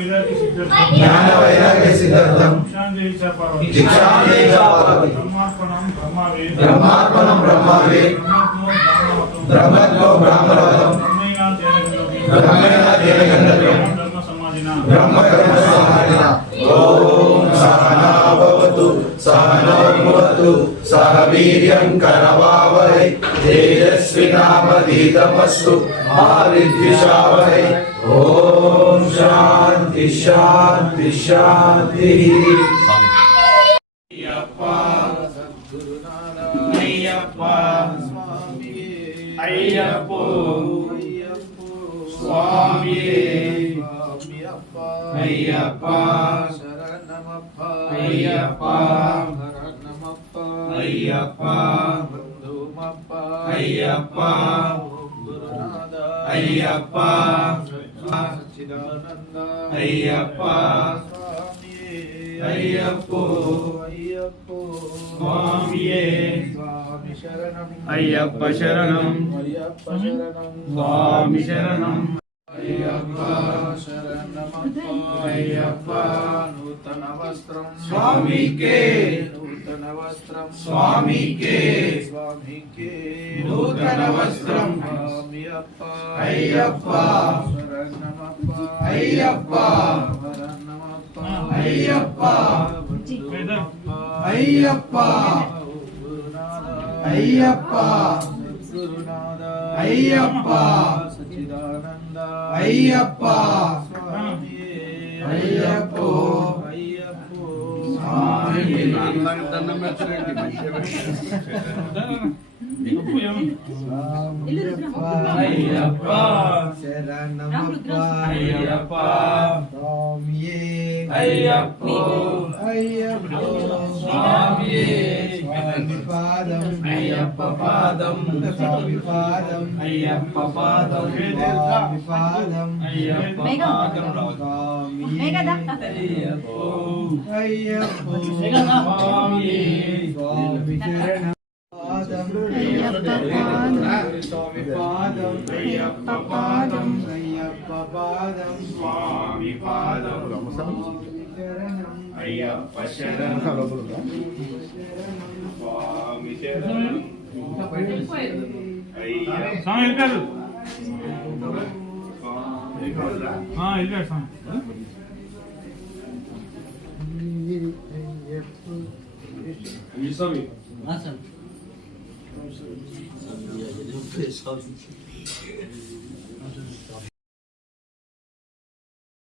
वैराग्य सिद्धार्थम ब्रह्मार्पणम ब्रह्मावे ब्रह्मत्व ब्रह्मवादम ब्रह्म कर्म समाधिना ओम सहना भवतु सहनौ भुनक्तु सह वीर्यं करवावहै तेजस्विनावधीतमस्तु मा विद्विषावहै ओम शांति शांति शांति। అయ్యప్పో స్వామియే అయ్యప్ప శరణమప్ప అయ్యప్ప శరణమప్ప అయ్యప్ప బంధుమప్ప అయ్యప్ప గురునాథ అయ్యప్ప సచ్చిదానంద అయ్యప్ప స్వామియే అయ్యప్పో అయ్యప్పో స్వామియే అయ్యప్ప శరణం అయ్యప్ప శరణం స్వామి శరణం అయ్యప్ప శరణమప్ప అయ్యప్ప నూతన వస్త్రం స్వామికే నూతన వస్త్రం స్వామికే స్వామికే నూతన వస్త్రం స్వామియప్ప అయ్యప్ప శరణమప్ప అయ్యప్ప శరణమప్ప అయ్యప్ప అయ్యప్ప అయ్యప్ప గురునాథ అయ్యప్ప సచ్చిదానంద అయ్యప్ప స్వామియే అయ్యప్పో అయ్యప్పో స్వామి దండం పెట్టండి అయ్యప్ప శరణమప్ప అయ్యప్ప స్వామియే అయ్యప్పో అయ్యప్పో స్వామియే స్వామి పాదం అయ్యప్ప పాదం స్వామి పాదం అయ్యప్ప పాదం స్వామి పాదం అయ్యప్ప పాదం స్వామి అయ్యప్పో అయ్యప్పో స్వామియే స్వామి శరణం స్వామి పాదం అయ్యప్ప పాదం అయ్యప్ప పాదం స్వామి పాదం అయ్యప్ప శరణం స్వామి శరణం స్వామి